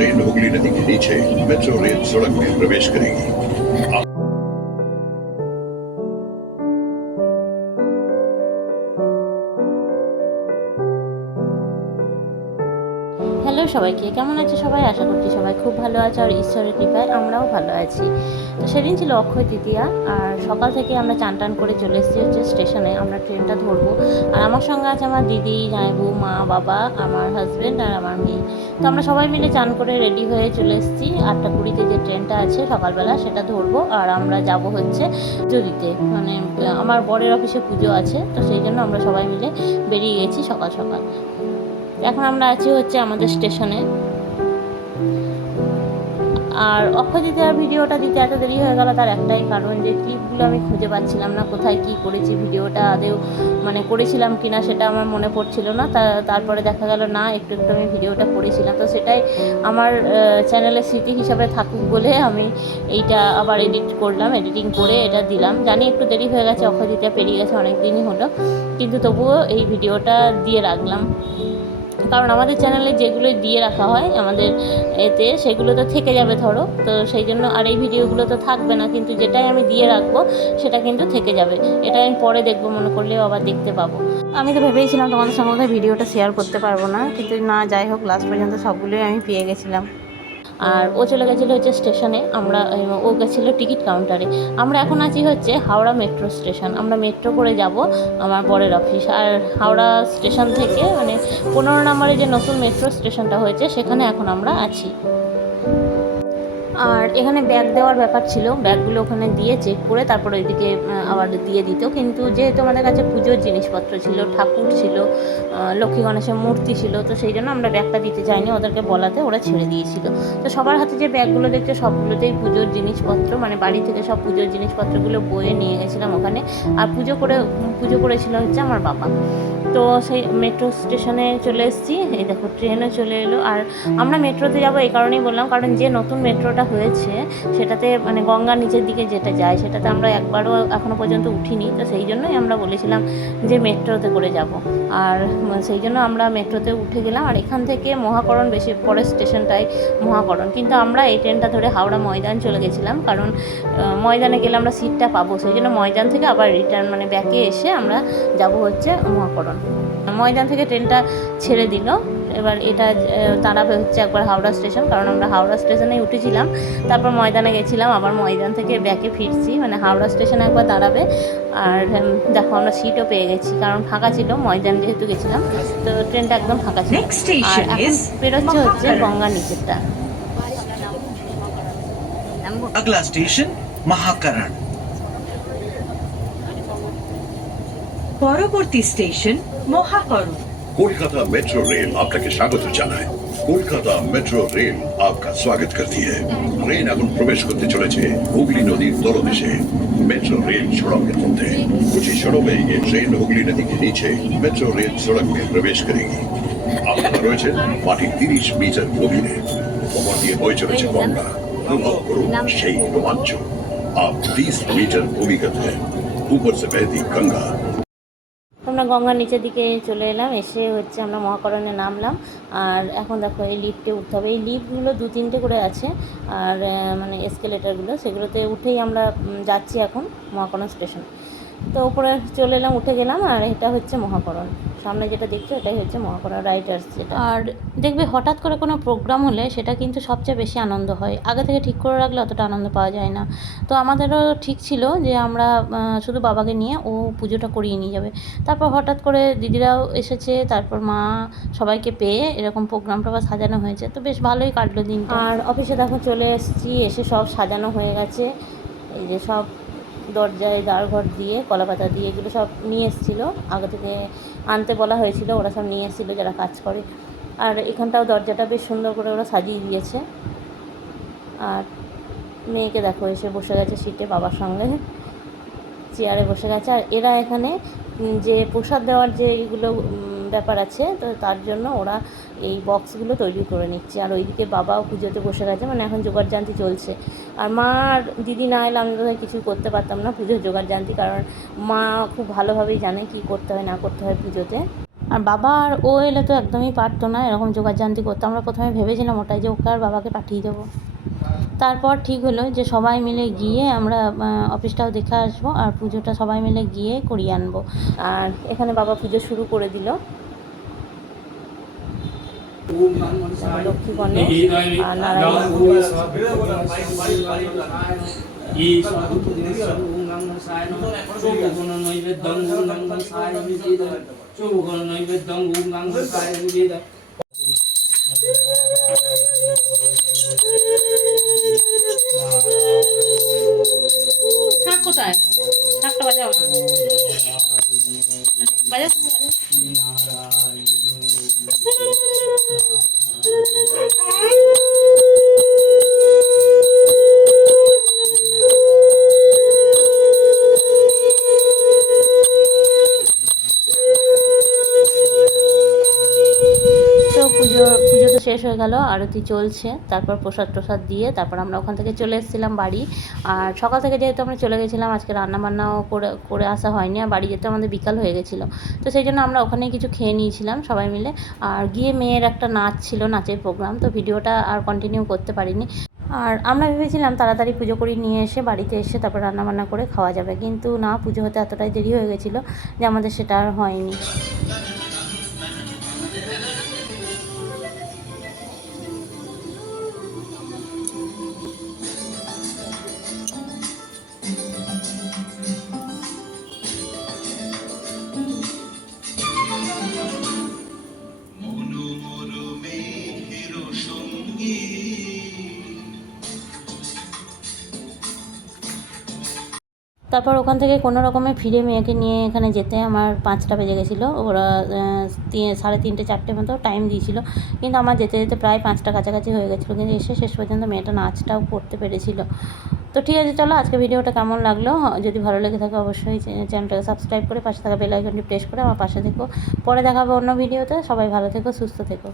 Train Hooghly नदी के नीचे मेट्रो रेल सड़क में प्रवेश करेगी। হ্যালো সবাইকে, কেমন আছে সবাই? আশা করছি সবাই খুব ভালো আছে আর ঈশ্বরের কৃপায় আমরাও ভালো আছি। তো সেদিন ছিল অক্ষয় তৃতীয়া আর সকাল থেকে আমরা চান টান করে চলে এসেছি হচ্ছে স্টেশনে। আমরা ট্রেনটা ধরবো আর আমার সঙ্গে আছে আমার দিদি, জামাইবু, মা, বাবা, আমার হাজব্যান্ড আর আমার মেয়ে। তো আমরা সবাই মিলে চান করে রেডি হয়ে চলে এসেছি। 8:20 যে ট্রেনটা আছে সকালবেলা সেটা ধরবো আর আমরা যাব হচ্ছে পুজো, মানে আমার বরের অফিসে পুজো আছে, তো সেই জন্য আমরা সবাই মিলে বেরিয়ে গেছি সকাল সকাল। এখন আমরা আছি হচ্ছে আমাদের স্টেশনে। আর অক্ষয় তৃতীয়ার ভিডিওটা দিতে এত দেরি হয়ে গেল তার একটাই কারণ, যে ক্লিপগুলো আমি খুঁজে পাচ্ছিলাম না, কোথায় কি করেছি, ভিডিওটা আদেও মানে করেছিলাম কিনা সেটা আমার মনে পড়ছিল না। তারপরে দেখা গেল না, একটু একটু আমি ভিডিওটা করেছিলাম, তো সেটাই আমার চ্যানেলের স্মৃতি হিসাবে থাকুক বলে আমি এইটা আবার এডিটিং করে এটা দিলাম। জানি একটু দেরি হয়ে গেছে, অক্ষয় তৃতীয়া পেরিয়ে গেছে, অনেক দিনই হলো, কিন্তু তবুও এই ভিডিওটা দিয়ে রাখলাম। কারণ আমাদের চ্যানেলে যেগুলো দিয়ে রাখা হয় আমাদের এতে, সেগুলো তো থেকে যাবে ধরো, তো সেই জন্য আর এই ভিডিওগুলো তো থাকবে না, কিন্তু যেটাই আমি দিয়ে রাখবো সেটা কিন্তু থেকে যাবে। এটা আমি পরে দেখবো, মনে করলেও আবার দেখতে পাবো। আমি তো ভেবেইছিলাম তোমাদের সঙ্গে ভিডিওটা শেয়ার করতে পারবো না, কিন্তু না, যাই হোক লাস্ট পর্যন্ত সবগুলোই আমি পেয়ে গেছিলাম। আর ও চলে গেছিলো হচ্ছে স্টেশনে, ও গেছিলো টিকিট কাউন্টারে। আমরা এখন আছি হচ্ছে হাওড়া মেট্রো স্টেশন। আমরা মেট্রো করে যাব আমার বরের অফিস। আর হাওড়া স্টেশন থেকে মানে 15 নম্বরে যে নতুন মেট্রো স্টেশনটা হয়েছে সেখানে এখন আমরা আছি। আর এখানে ব্যাগ দেওয়ার ব্যাপার ছিল, ব্যাগগুলো ওখানে দিয়ে চেক করে তারপর ওইদিকে আবার দিয়ে দিত, কিন্তু যেহেতু আমাদের কাছে পুজোর জিনিসপত্র ছিল, ঠাকুর ছিল, লক্ষ্মী গণেশের মূর্তি ছিল, তো সেই জন্য আমরা ব্যাগটা দিতে চাইনি, ওদেরকে বলাতে ওরা ছেড়ে দিয়েছিল। তো সবার হাতে যে ব্যাগগুলো দেখছে সবগুলোতেই পুজোর জিনিসপত্র, মানে বাড়ি থেকে সব পুজোর জিনিসপত্রগুলো বয়ে নিয়ে গেছিলাম ওখানে। আর পুজো করেছিল হচ্ছে আমার বাবা। তো সেই মেট্রো স্টেশনে চলে এসেছি, এই দেখো ট্রেনও চলে এলো। আর আমরা মেট্রোতে যাবো এই কারণেই বললাম, কারণ যে নতুন মেট্রোটা হয়েছে সেটাতে মানে গঙ্গার নিচের দিকে যেটা যায় সেটাতে আমরা একবারও এখনও পর্যন্ত উঠিনি, তো সেই জন্যই আমরা বলেছিলাম যে মেট্রোতে করে যাব। আর সেই জন্য আমরা মেট্রোতে উঠে গেলাম। আর এখান থেকে মহাকরণ, বেশি পরের স্টেশনটাই মহাকরণ, কিন্তু আমরা এই ট্রেনটা ধরে হাওড়া ময়দান চলে গেছিলাম, কারণ ময়দানে গেলে আমরা সিটটা পাবো, সেই জন্য ময়দান থেকে আবার রিটার্ন মানে ব্যাকে এসে আমরা যাব হচ্ছে মহাকরণ। ময়দান থেকে ট্রেনটা ছেড়ে দিল, এবার এটা দাঁড়াবে হচ্ছে একবার হাওড়া স্টেশন, কারণ আমরা হাওড়া স্টেশনেই উঠেছিলাম, তারপর ময়দানে গেছিলাম, আবার ময়দান থেকে ব্যাকে ফিরছি, মানে হাওড়া স্টেশনে একবার দাঁড়াবে। আর দেখো আমরা সিটও পেয়ে গেছি, কারণ ফাঁকা ছিল, ময়দান যেহেতু গেছিলাম, তো ট্রেনটা একদম ফাঁকা ছিল। আর এখন বেরোচ্ছে হচ্ছে গঙ্গার নিচেরটা। अगला स्टेशन महाकरण। পরবর্তী স্টেশন মহাকরণ। कोलकाता मेट्रो रेल आपके स्वागत জানায়। কলকাতা মেট্রো রেল आपका स्वागत करती है। ट्रेन এখন প্রবেশ করতে চলেছে হুগলি নদীর তলদেশে मेट्रो रेल सड़क के मध्य। कुछ ही क्षणों में ये ट्रेन हुगली नदी के नीचे मेट्रो रेल सड़क में प्रवेश करेगी। আপনারা রয়েছেন মাটির 30 মিটার গভীরে, ওপর দিয়ে বয়ে চলেছে গঙ্গা। অনুভব করুন সেই রোমাঞ্চ। आप 30 मीटर भूमिगत हैं, ऊपर से बहती गंगा। আমরা গঙ্গার নিচের দিকে চলে এলাম, এসে হচ্ছে আমরা মহাকরণে নামলাম। আর এখন দেখো এই লিফটে উঠতে হবে, এই লিফটগুলো 2-3টে করে আছে, আর মানে এসকেলেটারগুলো, সেগুলোতে উঠেই আমরা যাচ্ছি এখন মহাকরণ স্টেশন। তো উপরে চলে এলাম, উঠে গেলাম, আর এটা হচ্ছে মহাকরণ। সামনে যেটা দেখছো এটাই হচ্ছে মহাকরণ রাইটার্স যেটা। আর দেখবে হঠাৎ করে কোনো প্রোগ্রাম হলে সেটা কিন্তু সবচেয়ে বেশি আনন্দ হয়, আগে থেকে ঠিক করে রাখলে অতটা আনন্দ পাওয়া যায় না। তো আমাদেরও ঠিক ছিল যে আমরা শুধু বাবাকে নিয়ে ও পুজোটা করিয়ে নিয়ে যাবে। তারপর হঠাৎ করে দিদিরাও এসেছে, তারপর মা, সবাইকে পেয়ে এরকম প্রোগ্রামটা বা সাজানো হয়েছে, তো বেশ ভালোই কাটলো দিনটা। আর অফিসে দেখো চলে এসেছি, এসে সব সাজানো হয়ে গেছে, এই যে সব দরজায় দাঁড়ঘর দিয়ে কলাপাতা দিয়ে এগুলো সব নিয়ে এসেছিলো, আগে থেকে আনতে বলা হয়েছিল, ওরা সব নিয়ে এসেছিলো যারা কাজ করে। আর এখানটাও দরজাটা বেশ সুন্দর করে ওরা সাজিয়ে দিয়েছে। আর মেয়েকে দেখো এসে বসে গেছে সিটে, বাবার সঙ্গে চেয়ারে বসে গেছে। আর এরা এখানে যে প্রসাদ দেওয়ার যে এইগুলো ব্যাপার আছে, তো তার জন্য ওরা এই বক্সগুলো তৈরি করে নিচ্ছে। আর ওইদিকে বাবাও পুজোতে বসে গেছে, মানে এখন জোগাড়জান্তি চলছে। আর মা আর দিদি না এলে আমি বোধহয় কিছু করতে পারতাম না পুজোর জোগাড়জান্তি, কারণ মা খুব ভালোভাবেই জানে কী করতে হয় না করতে হয় পুজোতে। আর বাবা আর ও এলে তো একদমই পারতো না এরকম জোগাড়যন্ত্রী করতে। আমরা প্রথমে ভেবেছিলাম ওটাই যে ওকে আর বাবাকে পাঠিয়ে দেবো। তারপর ঠিক হলো যে সবাই মিলে গিয়ে আমরা অফিসটাও দেখে আসবো আর পুজোটা সবাই মিলে গিয়ে করিয়ে আনবো। আর এখানে বাবা পুজো শুরু করে দিল। লক্ষ্মী গণেশ আর নারায়ণ। থাক কোথায়? থাকটা বাজাও না, বাজাও তুমি বাজাও। তো পুজো তো শেষ হয়ে গেল, আরতি চলছে, তারপর প্রসাদ টসাদ দিয়ে তারপর আমরা ওখান থেকে চলে এসেছিলাম বাড়ি। আর সকাল থেকে যেহেতু আমরা চলে গেছিলাম, আজকে রান্নাবান্নাও করে আসা হয়নি, আর বাড়ি যেতে আমাদের বিকাল হয়ে গেছিলো। তো সেই জন্য আমরা ওখানেই কিছু খেয়ে নিয়েছিলাম সবাই মিলে। আর গিয়ে মেয়ের একটা নাচ ছিল, নাচের প্রোগ্রাম, তো ভিডিওটা আর কন্টিনিউ করতে পারিনি। আর আমরা ভেবেছিলাম তাড়াতাড়ি পুজো করে নিয়ে এসে বাড়িতে এসে তারপর রান্নাবান্না করে খাওয়া যাবে, কিন্তু না, পুজো হতে এতটাই দেরি হয়ে গেছিলো যে আমাদের সেটা আর হয়নি। তারপর ওখান থেকে কোনো রকমে ফিরে মেয়েকে নিয়ে এখানে যেতে আমার 5টা বেজে গেছিলো। ওরা 3:30 4টে মতো টাইম দিয়েছিল, কিন্তু আমার যেতে যেতে প্রায় 5টা কাছাকাছি হয়ে গেছিলো, কিন্তু এসে শেষ পর্যন্ত মেয়েটা নাচটাও করতে পেরেছিল। তো ঠিক আছে, চলো আজকে ভিডিওটা কেমন লাগলো, যদি ভালো লেগে থাকে অবশ্যই চ্যানেলটাকে সাবস্ক্রাইব করে পাশে থাকা বেল আইকনটি প্রেস করে আমার পাশে থেকো। পরে দেখাবো অন্য ভিডিওতে। সবাই ভালো থেকো, সুস্থ থেকো।